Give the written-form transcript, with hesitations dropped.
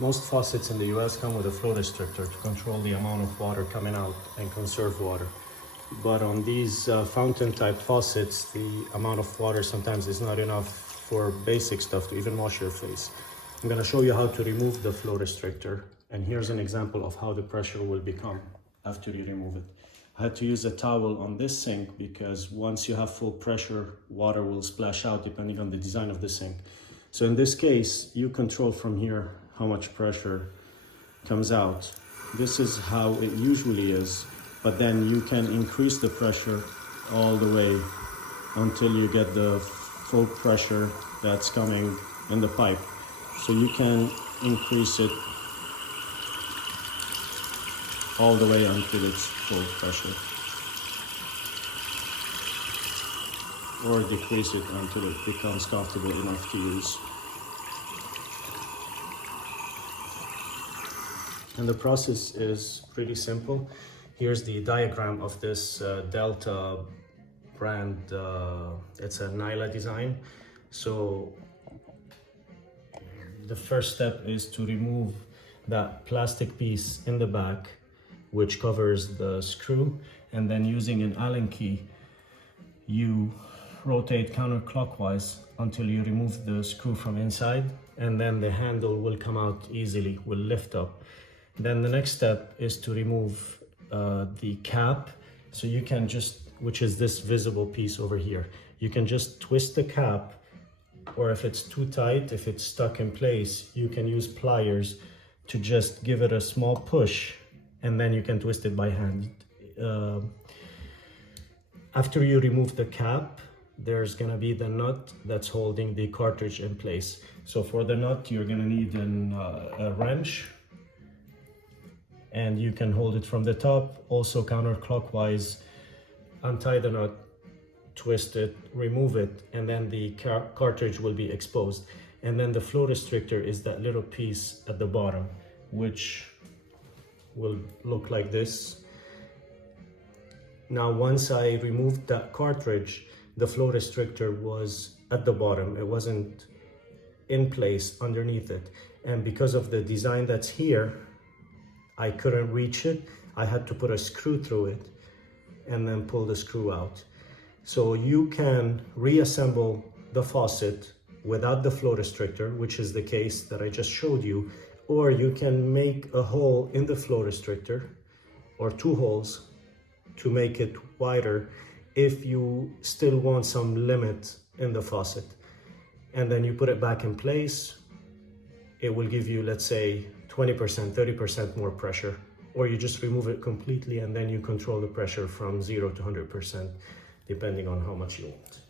Most faucets in the US come with a flow restrictor to control the amount of water coming out and conserve water. But on these fountain type faucets, the amount of water sometimes is not enough for basic stuff to even wash your face. I'm going to show you how to remove the flow restrictor, and here's an example of how the pressure will become after you remove it. I had to use a towel on this sink because once you have full pressure, water will splash out depending on the design of the sink. So in this case, you control from here how much pressure comes out. This is how it usually is, but then you can increase the pressure all the way until you get the full pressure that's coming in the pipe. So you can increase it all the way until it's full pressure, or decrease it until it becomes comfortable enough to use. And the process is pretty simple. Here's the diagram of this Delta brand. It's a nyla design. So the first step is to remove that plastic piece in the back which covers the screw, and then using an Allen key you rotate counterclockwise until you remove the screw from inside, and then the handle will come out easily, will lift up. Then the next step is to remove the cap. So you can just, which is this visible piece over here, you can just twist the cap, or if it's too tight, if it's stuck in place, you can use pliers to just give it a small push, and then you can twist it by hand. After you remove the cap, there's gonna be the nut that's holding the cartridge in place. So for the nut, you're gonna need a wrench, and you can hold it from the top, also counterclockwise, untie the nut, twist it, remove it, and then the cartridge will be exposed. And then the flow restrictor is that little piece at the bottom, which will look like this. Now, once I removed that cartridge, the flow restrictor was at the bottom. It wasn't in place underneath it. And because of the design that's here, I couldn't reach it. I had to put a screw through it and then pull the screw out. So you can reassemble the faucet without the flow restrictor, which is the case that I just showed you, or you can make a hole in the flow restrictor, or two holes, to make it wider if you still want some limit in the faucet. And then you put it back in place. It will give you, let's say, 20%, 30% more pressure, or you just remove it completely and then you control the pressure from 0 to 100%, depending on how much you want.